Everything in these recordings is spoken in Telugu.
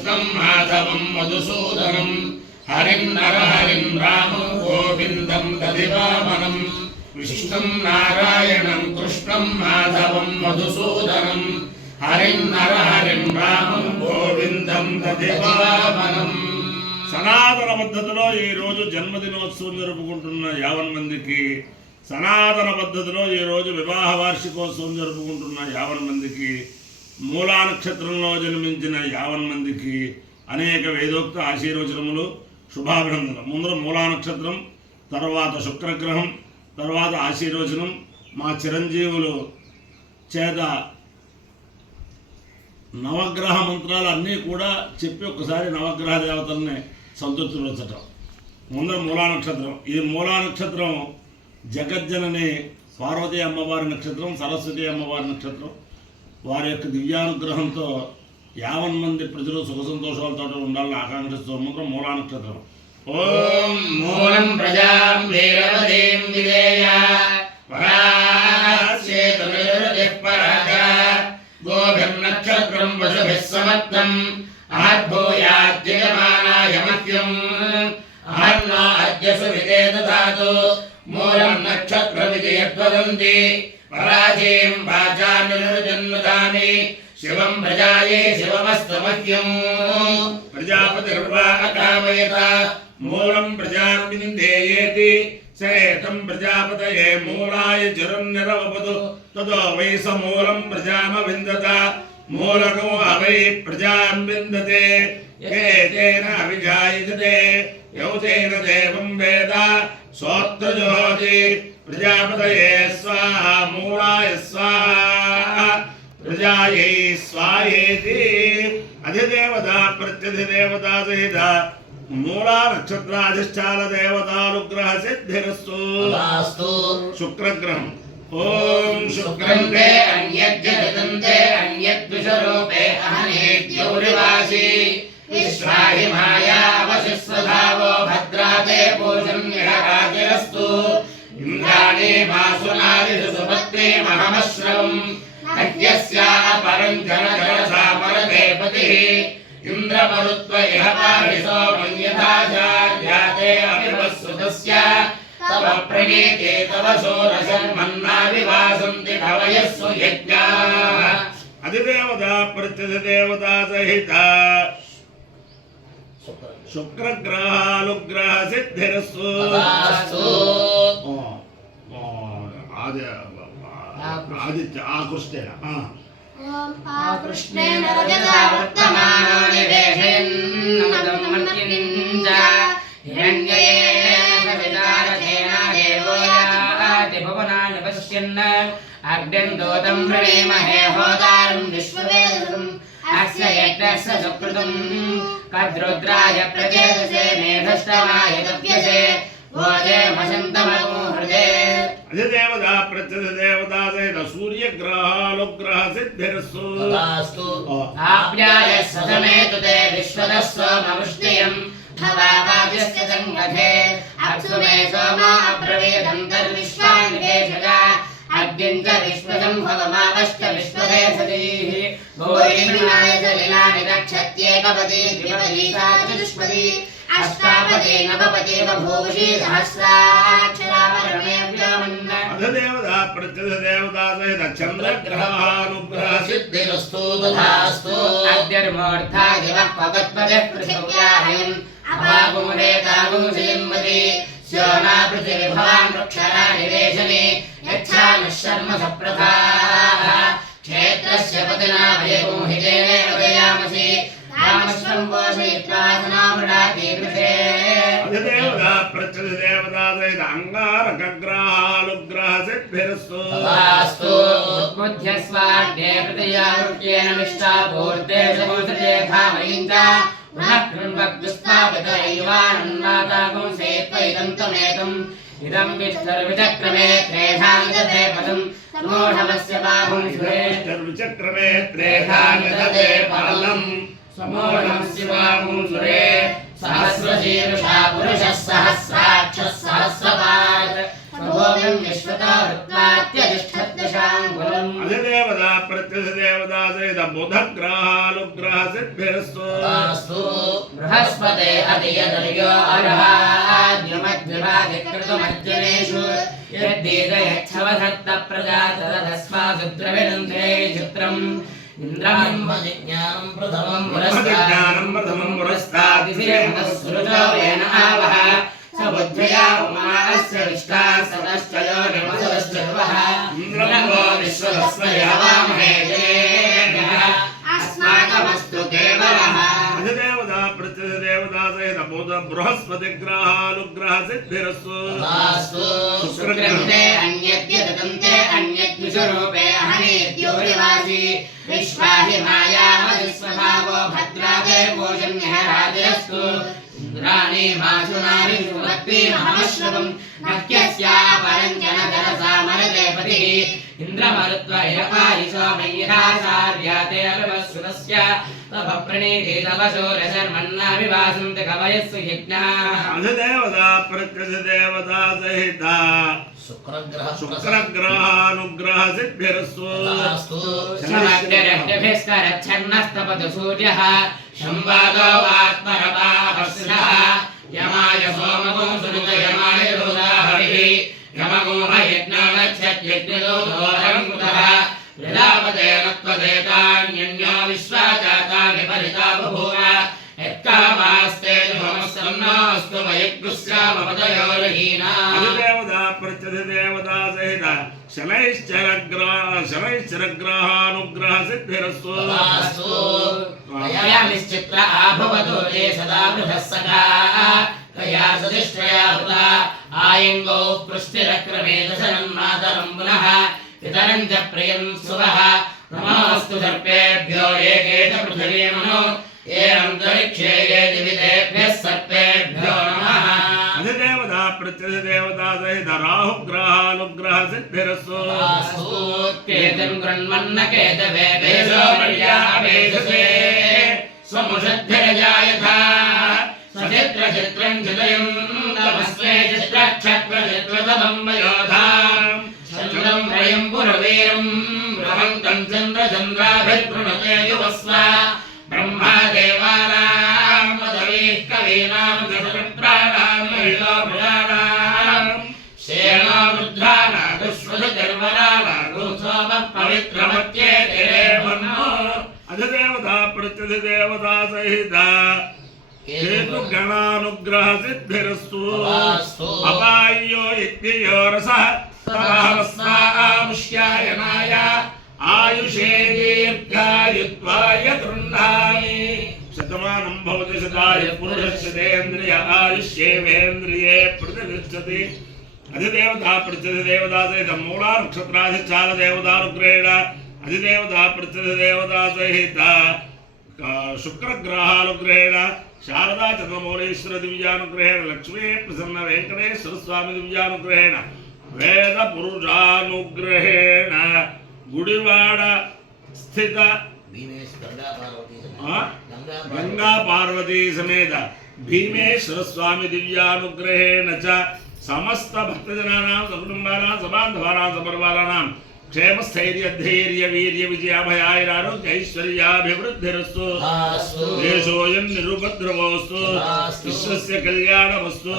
कृष्णं माधवं मधुसूदनं हरिं नरहरिं रामं गोविन्दं दधिवामनं विष्णुं नारायणं कृष्णं माधवं मधुसूदनं हरिं नरहरिं रामं गोविन्दं दधिवामनं। సనాతన పద్ధతిలో ఈరోజు జన్మదినోత్సవం జరుపుకుంటున్న 50 మందికి, సనాతన పద్ధతిలో ఈరోజు వివాహ వార్షికోత్సవం జరుపుకుంటున్న 50 మందికి, మూలా నక్షత్రంలో జన్మించిన 50 మందికి అనేక వేదోక్త ఆశీర్వచనములు, శుభాభినందనలు. ముందర మూలా నక్షత్రం, తర్వాత శుక్రగ్రహం, తర్వాత ఆశీర్వచనం. మా చిరంజీవులు చేత నవగ్రహ మంత్రాలు అన్నీ కూడా చెప్పి ఒకసారి నవగ్రహ దేవతల్ని సంతృప్తిపరచటం. ముందర మూలా నక్షత్రం. ఈ మూలా నక్షత్రం జగజ్జనని పార్వతీ అమ్మవారి నక్షత్రం, సరస్వతి అమ్మవారి నక్షత్రం. వారి యొక్క దివ్యానుగ్రహంతో 50 మంది ప్రజలు సుఖ సంతోషాలతో ఉండాలని ఆకాంక్షిస్తూ ముందర మూలా నక్షత్రం. ఓం మూలం ప్రజాం వీరవదీం విదేయ గోభిర్నక్షత్రం వశుభిः సమర్థం ఆర్భూయాద్యమానాయ మహ్యం అహర్నో అద్య సువిదే దదాతు. మూలం నక్షత్రమితి యద్వదంతి పరాజీం వాచానుజన్మదామి శివం ప్రజాయే శివమస్తు మహ్యం. ప్రజాపతిర్వా అకామయత మూలం ప్రజామిందేయేతి సేతం ప్రజాపతయే మూలాయ చిరున్నిరవపదు తదో వై సమూలం ప్రజామవిందత మూలకో అవై ప్రజాం విందతే ఏతేన అవిజాయతే యౌతేన దేవం వేద సోత్రజోతి. ప్రజాపతయే స్వాహా మూలాయ స్వాహా ప్రజాయై స్వాయేతి. అధిదేవత ప్రత్యధిదేవతా సహిత మూలా నక్షత్రాధిష్టాన దేవతానుగ్రహ సిద్ధిరస్తు. శుక్రగ్రహం. ఓం శుక్రంతే అన్యజ్జతంతే అన్యద్విషరూపే అహనేద్యౌరివాసి విశ్వాహి మాయావశిస్వధావో భద్రాతే పూజం నిరకాకిరస్తు. ఇంద్రాణి మాసునాదిషు సుపత్రే మహమశ్రవం అద్యస్యాః పరం జనజలసా పరతే పతిః. ఇంద్రమరుత్వ ఇహ పారిషో మన్యథా జాతే అభివస్సుతస్య తవ ప్రణీతే తవ శోరశన్మన్నా వివాసంతి కవయస్సు యజ్ఞాః. అధిదేవత ప్రత్యధిదేవతా సహిత శుక్రగ్రహానుగ్రహ సిద్ధిరస్తు. ఆదిత్య ఆకృష్టేన ఆకృష్ణేన రజతా వర్తమానో నివేశయన్నమదం మర్త్యనింజ హిరణ్యేన సవితారథేన దేవో యాతి భువనాని పశ్యన్న అగ్నిం దూతం ప్రణేమహే హోతారం విశ్వవేదం అస్య యజ్ఞస్య సుకృతం కద్రుద్రాయ ప్రచేదసే మేధష్టమాయ గవ్యసే భోజే వసంతమను హృదే. అధిదేవత ప్రత్యధిదేవతా సహిత సూర్యగ్రహానుగ్రహ సిద్ధిరస్తు. ఆప్యాయ సతమేతుతే విశ్వదః సోమముష్టియం భవావాజస్య సంగధే అప్సుమే సోమో అబ్రవీదంతర్విశ్వాని దేశజ అగ్నిం చ విశ్వసంభవమావశ్చ విశ్వదే సతీః. గౌరీణాయ సలిలాని రక్షత్యేకపది ద్విపది సా చతుష్పది అష్టాపది నవపది బభూషి సహస్రాక్షరా పరమే వ్యోమన్న. అధిదేవత ప్రత్యధిదేవతా సహిత చంద్రగ్రహానుగ్రహ సిద్ధిరస్తు తథాస్తు. అద్యర్మూర్ధా దివః పవత్పదః పృథివ్యాహయం అపాగుముదే తాగుముసిలింబతి శోనా పృథివి భవాన్ వృక్షరా నివేశనే యచ్ఛానః శర్మ సప్రథాః. క్షేత్రస్య పతినా భయమోహితేన ఉదయామసి రామశ్వం పోషయిత్వా సనామృడాతి గృహే. అధిదేవత ప్రత్యధిదేవతా సహిత అంగారకగ్రహానుగ్రహ సిద్ధిరస్తు. తథాస్తు. ఉద్బుద్ధ్యస్వాగ్నే ప్రతియావృత్యేన నిష్ఠాపూర్తే సముద్రే ధామయించ పునః కృణ్వగ్దుస్థాపిత ఇవానన్నాతాకం సేత్వైదం త్వమేకం. ఇదం విష్ణుర్విచక్రమే త్రేధాని దదే పదం సమూఢమస్య బాహుం శురే. విచక్రమే త్రేధాని దదే పలం సమూఢం శివాహుం శురే. సహస్రశీర్షా పురుషः సహస్రాక్షः సహస్రపాద్ సర్వోగం విశ్వతో వృత్వాత్యధిష్ఠద్దశాంగులం. అధిదేవత ప్రత్యధిదేవతా సహిత బుధగ్రహానుగ్రహ సిద్ధిరస్తు. प्रजापते अतियदर्यो अर्हाद्युमद्विभागिकृतमज्जनेषु यद्दीर्घयच्छवधत्तप्रजातदस्मासु द्रविणन्ते चित्रम् इन्द्रमज्ञानं प्रथमं पुरस्तादिशिरमनस्सृजो येन आवह स बुद्ध्या उमास्य विष्टाः सदश्च यो निमसदश्च ध्रुवः इन्द्रमो विश्वस्मयावामहे जयेभ्यः अस्माकमस्तु केवलः अधिदेवता प्रत्यधिदेवता सहित बोध बृहस्पतिग्रहानुग्रह सिद्धिरस्तु शुक्रग्रन्थे अन्यद्य ददन्ते अन्यद्विषरूपे अहनेद्यो विवासी विश्वाहि मायामधिस्वभावो भद्रादे भोजन्यः राजस्तु इन्द्राणि मासुनानि सुमत्ति महमश्रवम् नह्यस्या परञ्जन जलसामरते पतिः इन्द्रमरुत्वैरपायिषो मय्यधाचार्याते अभिवस्सुतस्य तपप्रणीते तपसो रशर्मन्नाभिवासन्ति कवयस्सु यज्ञाः अधिदेवता प्रत्यधिदेवता सहित शुक्रग्रहानुग्रह सिद्धिरस्तु शमग्ररक्तभिस्करच्छन्नस्तपतु सूर्यः संवादो वात्मरपापस्रः यमाय सोमगो सुनुतयमाय रुदाहरिः यमगोह यज्ञानच्छद्यज्ञदोहरं कुतः प्रजापतेन त्वदेतान्यन्यो विश्वाजातानि परिता बभूव यत्कामास्ते धर्मस्सन्नास्तु वयग्स्यामपदयोरहीना अधिदेवता प्रत्यधिदेवता सहित शनैश्चरग्रहानुग्रह सिद्धिरस्तु निश्चित्र आभवतो ये सदा बृहः सखा कया सदिष्ट्रया हुता आयङ्गौ पृष्टिरक्रमेदशनं मातरं पुनः पितरं च प्रियं सुवः नमोऽस्तु सर्पेभ्यो एके च पृथिवी मनो ये अन्तरिक्षे ये दिवितेभ्यः सर्पेभ्यो नमः अधिदेवता प्रत्यधिदेवता सहित राहुग्रहानुग्रह सिद्धिरस्तु केतं गृह्णन्न केतवे वेदो मर्यावेदसे स्वमुषद्धिरजायथा सचित्रचित्रं चितयं तमस्मे चित्रक्षत्रचित्रतमं वयोधाम् चन्द्रं रयं पुरवीरं बृहन्तं चन्द्रचन्द्राभिर्वृणते युवस्व ब्रह्मा देवानां पदवीः कवीनां दशपुत्राणां महिलो मृगाणां शेनो रुद्राणागुष्वधिर्वराणागु सोमः पवित्रमत्येते मन्नो अधिदेवता प्रत्यधिदेवता सहित केतुगणानुग्रह सिद्धिरस्तु अपायो यज्ञयो रसः तवामस्मामुष्यायनाय आयुषे दीर्घायुत्वाय गृह्णामि शतमानं भवति शताय पुरुषस्येन्द्रिय आयुष्येवेन्द्रिये प्रतिष्ठति अधिदेवता प्रत्यधिदेवता सहित मूला नक्षत्राधिष्ठान देवतानुग्रहेण अधिदेवता प्रत्यधिदेवता सहित शुक्रग्रहानुग्रहेण शारदा चन्द्रमौलेश्वर दिव्यानुग्रहेण लक्ष्मी प्रसन्न वेंकटेश्वर स्वामी दिव्यानुग्रहेण वेद पुरुषानुग्रहेण गुडिवाड़ स्थित गंगा पार्वती समेत भीमेश्वर स्वामी दिव्यानुग्रहेण च समस्त भक्तजनानां सकुटुम्बानां सबान्धवानां सपरिवाराणां क्षेमस्थैर्य धैर्य वीर्य विजयाभयारोग्य ऐश्वर्याभिवृद्धिरस्तु देशोऽयं निरुपद्रवोऽस्तु विश्वस्य कल्याणमस्तु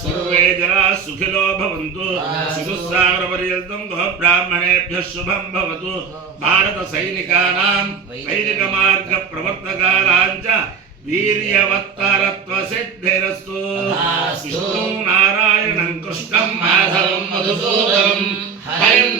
सर्वे जनाः सुखिनो भवन्तु चतुस्सागरपर्यन्तं गोब्राह्मणेभ्यः शुभं भवतु भारतसैनिकानां वैदिकमार्गप्रवर्तकानां च वीर्यवत्तरत्वसिद्धिरस्तु विष्णुं नारायणं कृष्णं माधवं मधुसूदनं हरिं